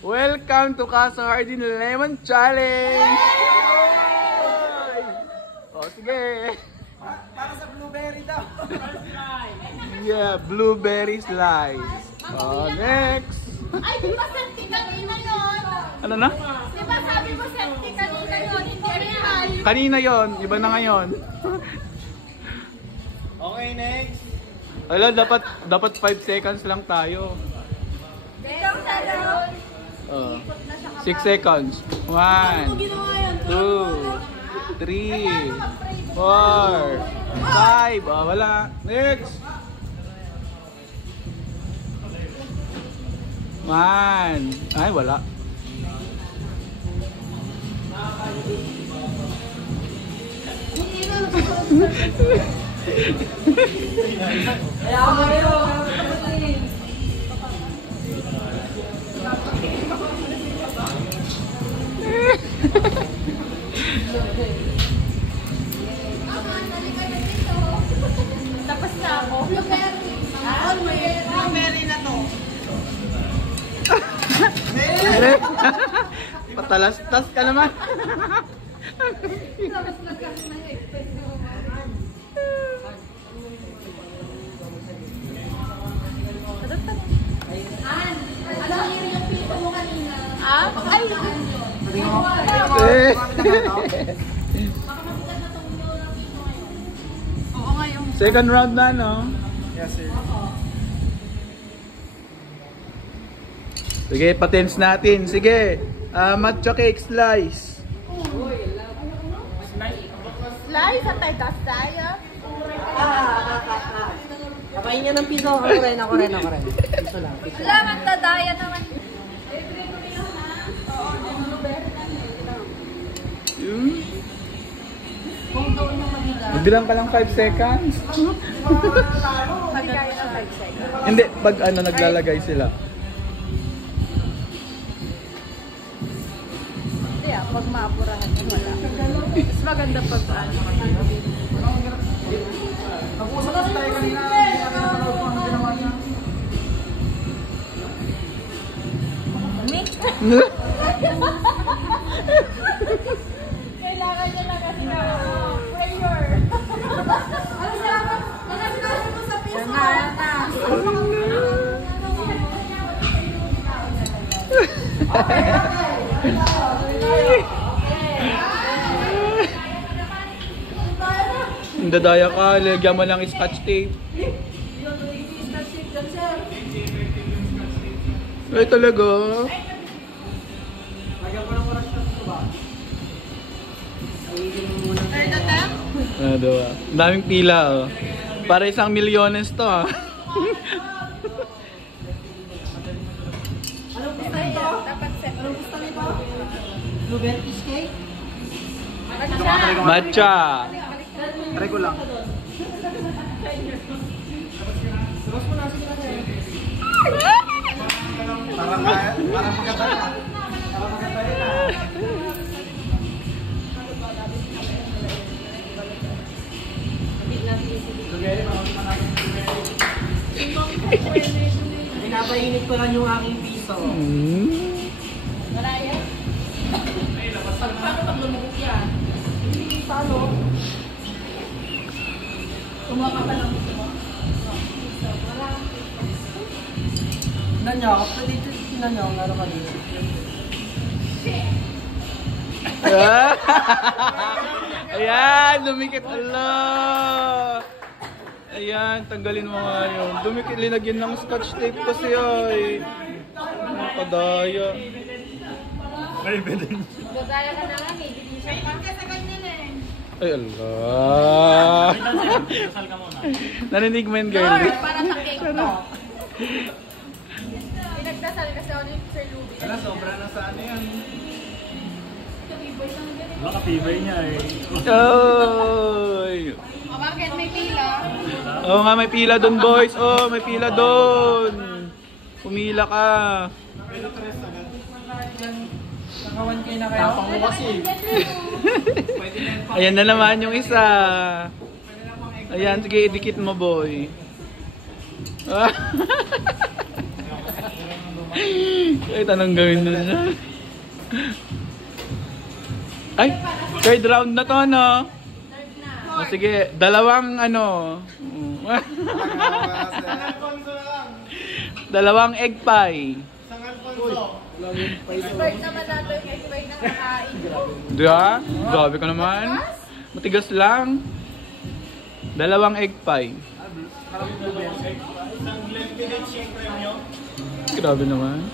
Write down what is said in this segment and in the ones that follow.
Welcome to Kaso Hardin Lemon Challenge! O, sige. Para sa blueberry daw. Yeah, blueberry slice. O, next. Ay, di ba safety kanina yun? Ano na? Di ba sabi mo safety kanina yun? Hindi real. Kanina yon, iba na ngayon. Okay, next. Wala, dapat 5 seconds lang tayo. Ikaw na lang. 6 seconds. 1, 2, 3, 4, 5. Oh, wala. Next. 1. Ay, wala. Tapos na ako. Blueberry na to. Patalastas ka naman. Ano yung pito mo kanina? Ay! Oo nga yung... Second round na, no? Yes, sir. Sige, patents natin. Sige. Matcha cake slice. Slice at ay kastaya. Kapain niya ng piso. Ako rin. Piso lang. Wala, magdadaya naman. Bilang ka lang 5 seconds. Magdadaya ng 5 seconds. Hindi, pag ano naglalagay sila. Hindi pag maapurahan yung wala. Mas maganda pag ano. Nag-uusap kasi tayo kanina. Hindi namin napanood kung ano ginawa niya. Kailangan niya lang kasi na prayer. Ano siya? Magandang mo sa piso. Dadaya ka, lagyan mo lang scotch tape. Ay talaga. Lagyan ko ng oras na ito ba? Ano daw? Daming pila, oh. Para 1 milyones to, ah. Anong gusto nito? Anong gusto nito? Blueberry cheesecake? Matcha. Try ko lang. Tapos mo na, sige na sa'yo. Parang maganda na. Parang maganda na. Blueberry, makakita natin blueberry. Pinapainit ko lang yung aking piso. Wala yan. Paano pag lumubog yan? Hindi, paano? Kumuha ka pa lang. Tignan nyo, kapag dito tignan nyo, lalo ka dito. Ayan, dumikit. Allah. Ayan, tanggalin mo nga yun. Dumikit, linagyan ng scotch tape kasi ay. Nakadaya. Gagaya ka na nga eh. Hindi siya pa. Kasi ganyan eh. Ay, Allah. Narinig mo yun, girl? Lord, para sa cake to. Pinagdasal kasi ako ni Sir Ruby. Ala, sobra na sa ano yan. Nakatibay niya eh. Oy! O bakit may pila? Oo nga, may pila doon, boys. Oh, may pila doon. Pumila ka. Naka-1K na kayo. Tapang mo kasi. Ayan na naman yung isa. Ayan, sige, idikit mo, boy. Kahit anong gawin na siya. Ay, third round na to, no? O, sige, dalawang ano. Dalawang egg pie. Expert naman natin yung expert na nakain. Di ba? Grabe ka naman. Matigas lang. Dalawang egg pie. Grabe naman.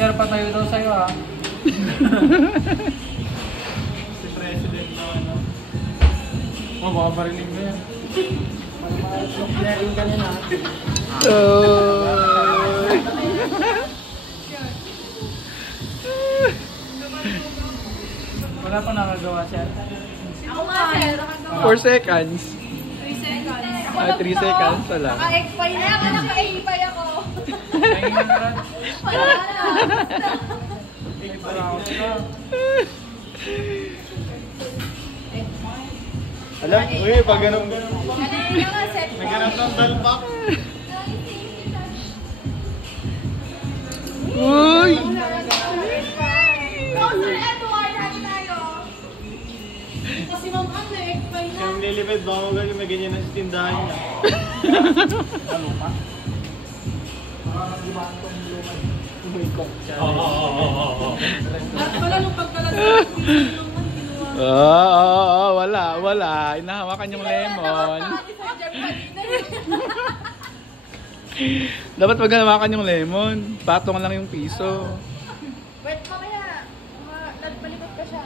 Sir, patayo daw sa'yo ha. Si President na ano. Oh, baka barinig mo yan. Meron ka na. Wala pa nakagawa, sir. Ako nga, sir. 4 seconds. 3 seconds. Ah, 3 seconds wala. Naka-egg pie na. Kaya naka-egg pie ako. Nahingan na rin. Wala na. Wala ako sir. Alam, uy, pag ganun. Ano yun nga, set point. Naghanap ng dalpak. Uy! Go, Sir Edward. Hali tayo. Kasi ma'am, ano, egg pie na. Yung nilipid, baka magaling may ganyan na sa tindahan niya. At pala nung pagkalat Wala. Inahawakan yung lemon. Dapat pag hinawakan yung lemon, patong lang yung piso. Wait, mamaya. Nagpalikot ka siya.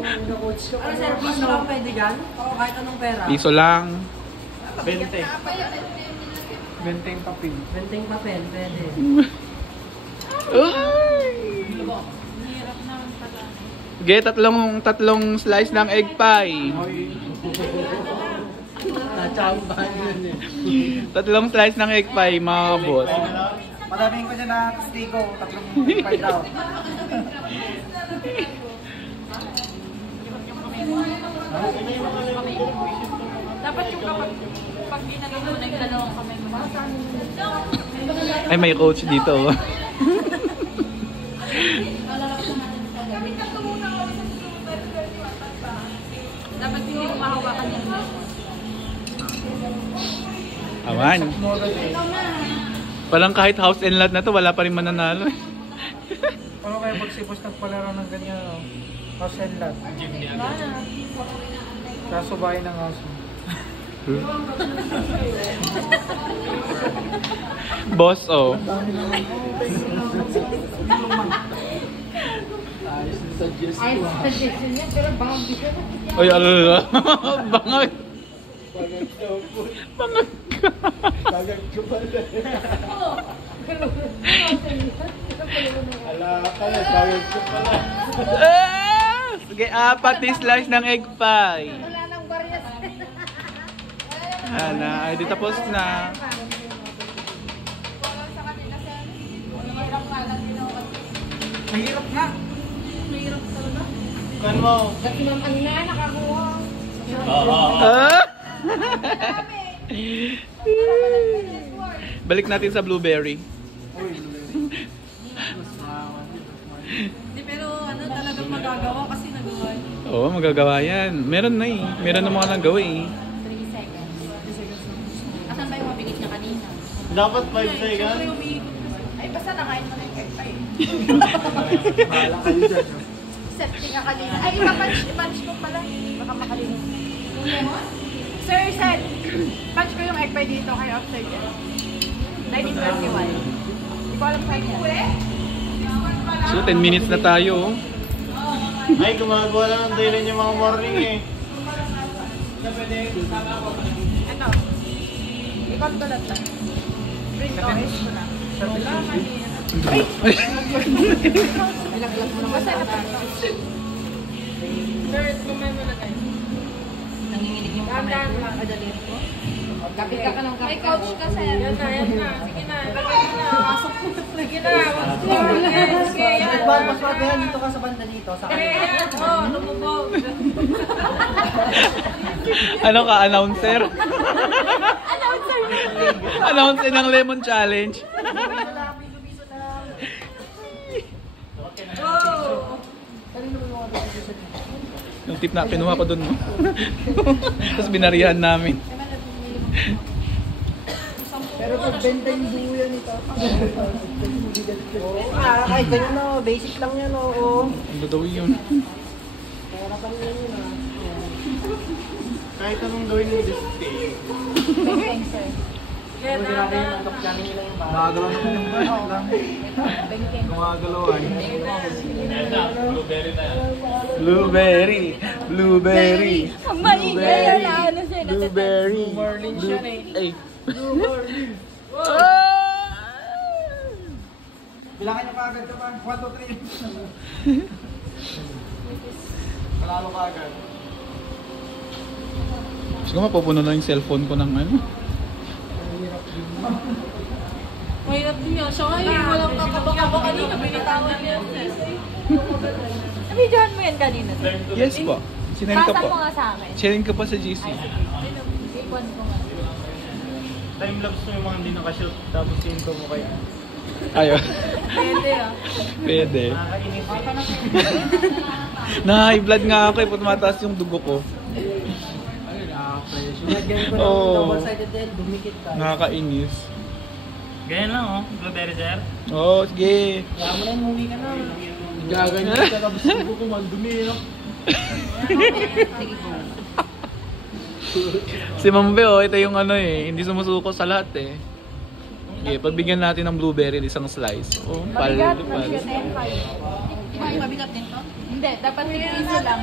Ano sir, piso lang pwede gan? O kahit anong pera? Piso lang. 20. Benteng papel. Benteng papel, pwede. Uy! Sige, tatlong slice ng egg pie. Natsambahan yun eh. Tatlong slice ng egg pie, mga boss. Madaming ko siya na stigo. 3 daw. Dapat yung kapag ginagawa mo na yung dalawang kamay mo. Ay, may coach dito. Dapat hindi mo mahawakan yan. Awan. Parang kahit house and lot na to, wala pa rin mananalo. Ano kaya pag si boss nagpalaro ng ganyan, no? House and lot. Kaso bahay ng aso. Boss, oh. Ay, suggestion niya, pero baka bisa na. Ay, alala. Bangag. Bangag ka. Bagag ko pala. Ala ka na, bagag ko pala. Sige, 4 slice ng egg pie. Wala nang barya. Ana, ay di tapos na. Sa kanila, sir. Mahirap nga lang ginawa. Mahirap nga. Mahirap talaga. Kan mo. Dati ma'am, ang ina, nakakuha. Ah! Balik natin sa blueberry. Di, pero ano, talagang magagawa kasi nagawa niyo. Oo, magagawa yan. Meron na eh. Meron na mga nagawa eh. 3 seconds. Asan ba yung mabigit niya kanina? Dapat 5 seconds. Siyempre umiikot kasi. Ay, basta nakain mo na yung egg pie. Bahala kayo dyan. Safety nga kanina. Ay, ipa-punch ko pala. Baka makalimutan. Yung lemon? Sir, Seth, punch ko yung egg pie dito kayo after dyan. 1921. Hindi ko alam saan yan. So, 10 minutes na tayo. Ay, gumagawa lang ng dahilan yung mga morning eh. Ano? Ikot ko lang tayo. Bring orange ko na. Wala, mahirap. Ilaglag mo naman sa Sir, kumain mo na tayo. Nanginginig yung kamay Dahan-dahan ko. lang. Madali po. Kapit ka ng May kapit. coach ka, sir. Yan na. Sige na. Lagay mo na. Pasok mo. Sige na. Sige. Sige. Yan. mas magahan dito ka sa banda dito. Sa kanila. Oo, lumubog. Ano ka, announcer? Announcer ng Lemon Challenge. Oh. Yung tip na kinuha ko dun, no? Tapos binarihan namin. Pero pag benta yung duya nito. Kahit ganyan no, basic lang yan oo. Ano daw yun? Kahit anong gawin mo display. Beng-beng, sir. Gumagalaw naman yung bike lang. Beng-beng. Gumagalawan. Blueberry. Blueberry. Ang maingay yan na ano siya. Blueberry. Marlin siya eh. Ay. Bilangin niyo kaagad ka man. 1, 2, 3. Palalo kaagad. Siguro mapupuno na yung cellphone ko ng ano. Mahirap din yan. Siya nga yung walang kakabaka kanina. Binitawan niya. Nabidyohan mo yan kanina, sir? Yes po. Sinend ko Pasa po. mo nga sa akin. Sinend ko po sa GC. Ikuan ko nga. Time-lapse mo yung mga hindi nakashoot, tapos sinto mo kayo. Ayun. Pwede ah. Pwede. Nakakainis eh. Na-high blood nga ako eh. Tumataas yung dugo ko. Lagyan ko ng Oo. double-sided din. Dumikit ka. Nakakainis. Ganyan lang oh, blueberry sir. Oo, sige. Kaya mo na yung movie ka na. Gaganyan ka tapos dugo ko mandumi. No? Sige ko. Si Ma'am Beo, ito yung ano eh. Hindi sumusuko sa lahat eh. Okay, pagbigyan natin ng blueberry isang slice. Oh, Mabigat pal. yan, 5. Ay, mabigat din to. Hindi, dapat piso lang.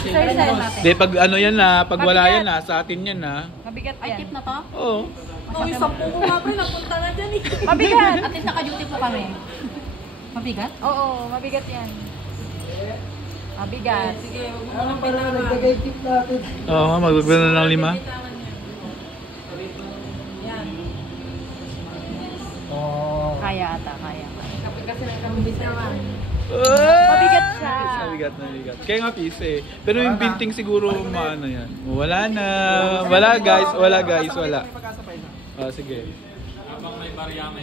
Sir, sir. De, pag ano yan na, pag wala yan na, sa atin yan na. Mabigat Ay, yan. tip na to? Oo. Oh, yung 10 ko nga pre, napunta na dyan eh. Mabigat. At least naka-duty po kami. Mabigat? Oo, mabigat yan. Mabigat. Sige, huwag mo Ano nang pala, bitawan. nagbagay tip natin. Oo, magbibigyan na ng 5. Yan. Oo. Kaya ata, kaya. Kapag kasi nagkabitawan. Mabigat siya. Mabigat. Kaya nga piece eh. Pero yung binting siguro maano yan. Wala na. Wala guys, wala. Pagkasabay na. Oh, sige.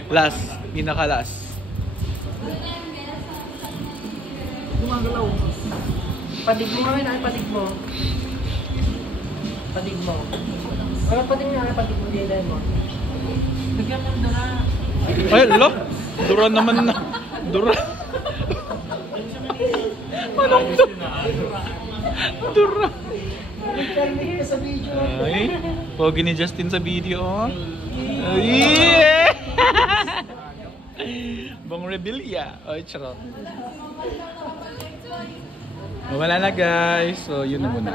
Last, pinaka-last. Gumagalaw. Padig mo kami na, padig mo. Padig mo. Wala padig mo na, padig mo din mo. Bigyan ng dara. Ay, lo. Dura naman na. Dura. Anong dura? Nagkarmihin ka sa video. Ay, pogi ni Justin sa video. Oh. Yeah! Bong Rebilla. Ay, charot. Wala na guys. So, yun na muna.